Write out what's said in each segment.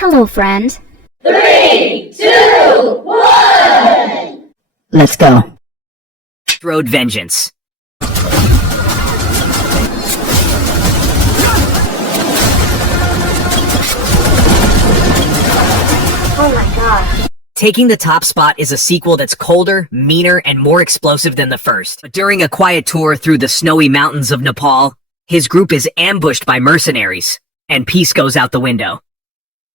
Hello, friend. 3, 2, 1! Let's go. Road vengeance. Oh my god. Taking the top spot is a sequel that's colder, meaner, and more explosive than the first. But during a quiet tour through the snowy mountains of Nepal, his group is ambushed by mercenaries, and peace goes out the window.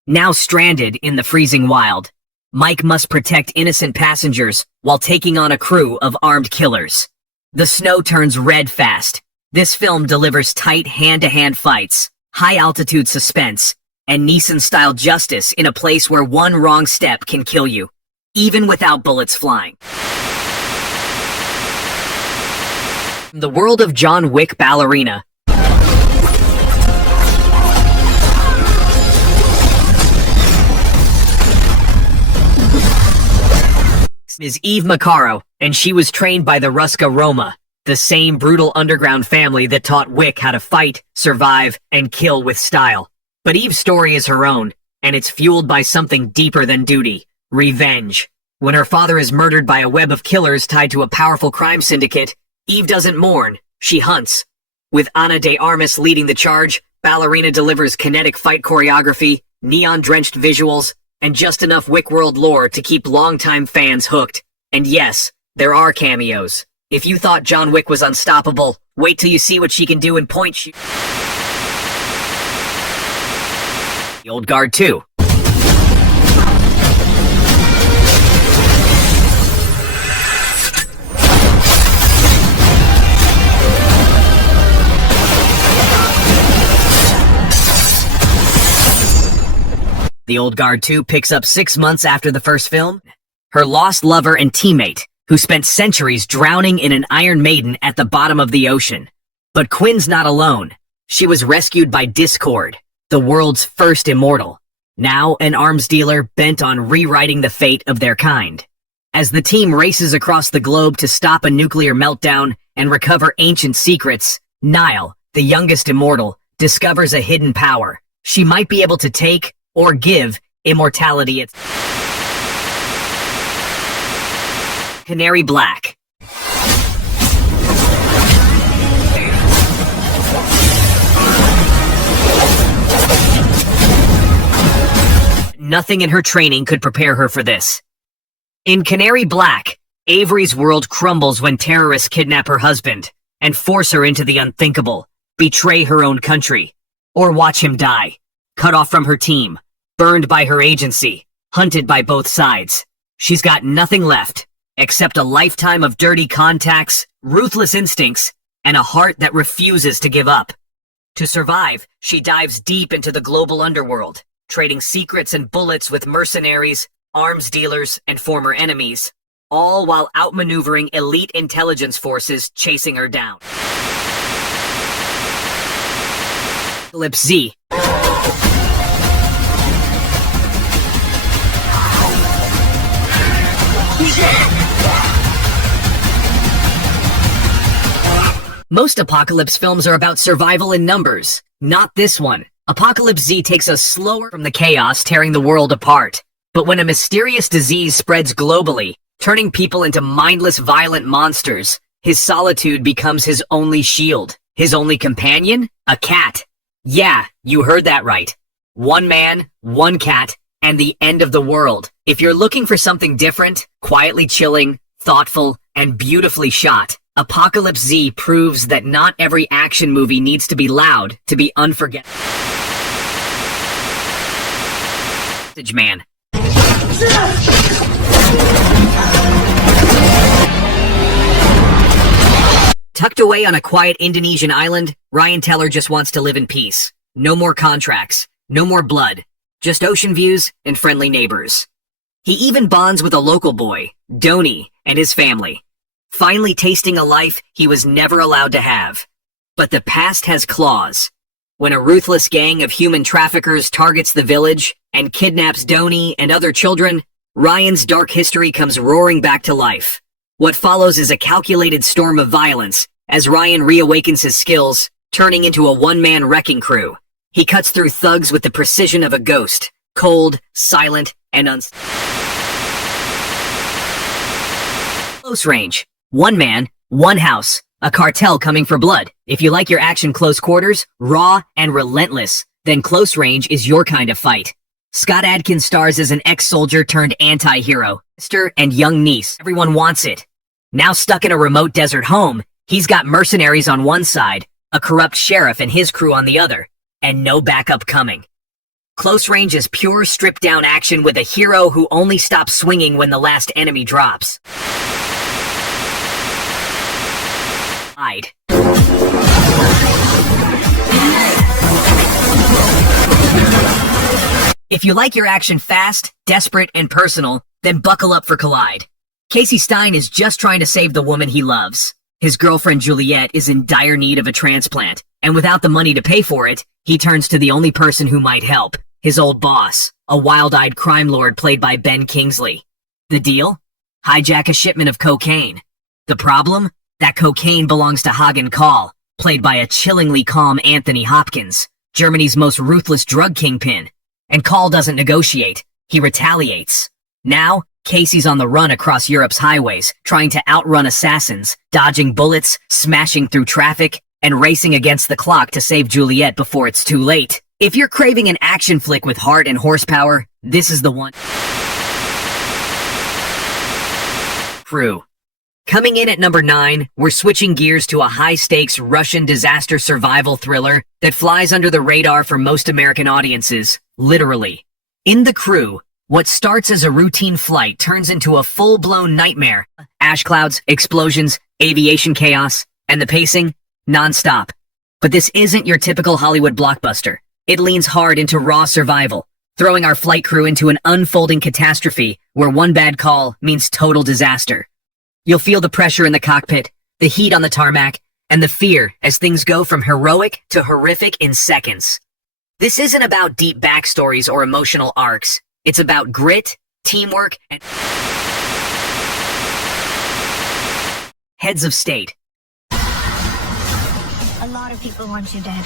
Now stranded in the freezing wild, Mike must protect innocent passengers while taking on a crew of armed killers. The snow turns red fast. This film delivers tight hand-to-hand fights, high-altitude suspense, and Neeson-style justice in a place where one wrong step can kill you, even without bullets flying. The world of John Wick Ballerina. Is Eve Macaro, and she was trained by the Ruska Roma, the same brutal underground family that taught Wick how to fight, survive, and kill with style. But Eve's story is her own, and it's fueled by something deeper than duty: revenge. When her father is murdered by a web of killers tied to a powerful crime syndicate, Eve doesn't mourn, she hunts. With Ana de Armas leading the charge, Ballerina delivers kinetic fight choreography, neon-drenched visuals, and just enough Wick World lore to keep longtime fans hooked. And yes, there are cameos. If you thought John Wick was unstoppable, wait till you see what she can do in point shoot. The Old Guard 2. The Old Guard 2 picks up 6 months after the first film. Her lost lover and teammate, who spent centuries drowning in an Iron Maiden at the bottom of the ocean. But Quinn's not alone. She was rescued by Discord, the world's first immortal, now an arms dealer bent on rewriting the fate of their kind. As the team races across the globe to stop a nuclear meltdown and recover ancient secrets, Nile, the youngest immortal, discovers a hidden power. She might be able to take or give immortality its Canary Black. Nothing in her training could prepare her for this. In Canary Black, Avery's world crumbles when terrorists kidnap her husband and force her into the unthinkable, betray her own country, or watch him die, cut off from her team, burned by her agency, hunted by both sides. She's got nothing left except a lifetime of dirty contacts, ruthless instincts, and a heart that refuses to give up. To survive, she dives deep into the global underworld, trading secrets and bullets with mercenaries, arms dealers, and former enemies, all while outmaneuvering elite intelligence forces chasing her down. Apocalypse Z. Most apocalypse films are about survival in numbers. Not this one. Apocalypse Z takes us slower from the chaos tearing the world apart. But when a mysterious disease spreads globally, turning people into mindless, violent monsters, his solitude becomes his only shield. His only companion? A cat. Yeah, you heard that right. One man, one cat, and the end of the world. If you're looking for something different, quietly chilling, thoughtful, and beautifully shot, Apocalypse Z proves that not every action movie needs to be loud to be unforgettable. Man. Tucked away on a quiet Indonesian island, Ryan Teller just wants to live in peace. No more contracts, no more blood, just ocean views and friendly neighbors. He even bonds with a local boy, Doni, and his family, finally tasting a life he was never allowed to have. But the past has claws. When a ruthless gang of human traffickers targets the village and kidnaps Doni and other children, Ryan's dark history comes roaring back to life. What follows is a calculated storm of violence as Ryan reawakens his skills, turning into a one-man wrecking crew. He cuts through thugs with the precision of a ghost, Cold, silent, and close range. One man, one house. A cartel coming for blood. If you like your action close quarters, raw, and relentless, then Close Range is your kind of fight. Scott Adkins stars as an ex-soldier turned anti-hero. Sister and young niece. Everyone wants it. Now stuck in a remote desert home, he's got mercenaries on one side, a corrupt sheriff and his crew on the other, and no backup coming. Close Range is pure stripped-down action with a hero who only stops swinging when the last enemy drops. Hide. If you like your action fast, desperate, and personal, then buckle up for Collide. Casey Stein is just trying to save the woman he loves. His girlfriend Juliet is in dire need of a transplant, and without the money to pay for it, he turns to the only person who might help, his old boss, a wild-eyed crime lord played by Ben Kingsley. The deal? Hijack a shipment of cocaine. The problem? That cocaine belongs to Hagen Kahl, played by a chillingly calm Anthony Hopkins, Germany's most ruthless drug kingpin. And Kahl doesn't negotiate, he retaliates. Now, Casey's on the run across Europe's highways, trying to outrun assassins, dodging bullets, smashing through traffic, and racing against the clock to save Juliet before it's too late. If you're craving an action flick with heart and horsepower, this is the one. Crew. Coming in at number 9, we're switching gears to a high-stakes Russian disaster survival thriller that flies under the radar for most American audiences, literally. In The Crew, what starts as a routine flight turns into a full-blown nightmare. Ash clouds, explosions, aviation chaos, and the pacing, non-stop. But this isn't your typical Hollywood blockbuster. It leans hard into raw survival, throwing our flight crew into an unfolding catastrophe where one bad call means total disaster. You'll feel the pressure in the cockpit, the heat on the tarmac, and the fear as things go from heroic to horrific in seconds. This isn't about deep backstories or emotional arcs. It's about grit, teamwork, and heads of state. A lot of people want you dead.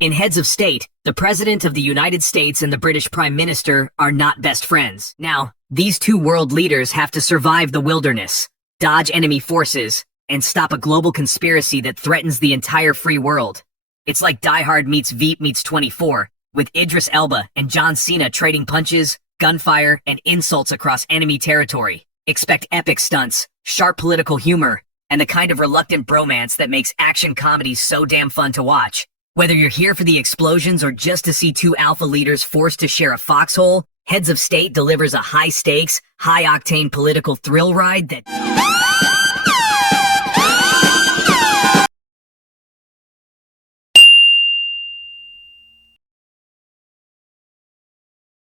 In Heads of State, the President of the United States and the British Prime Minister are not best friends. Now, these two world leaders have to survive the wilderness, dodge enemy forces, and stop a global conspiracy that threatens the entire free world. It's like Die Hard meets Veep meets 24, with Idris Elba and John Cena trading punches, gunfire, and insults across enemy territory. Expect epic stunts, sharp political humor, and the kind of reluctant bromance that makes action comedies so damn fun to watch. Whether you're here for the explosions or just to see two alpha leaders forced to share a foxhole, Heads of State delivers a high-stakes, high-octane political thrill ride that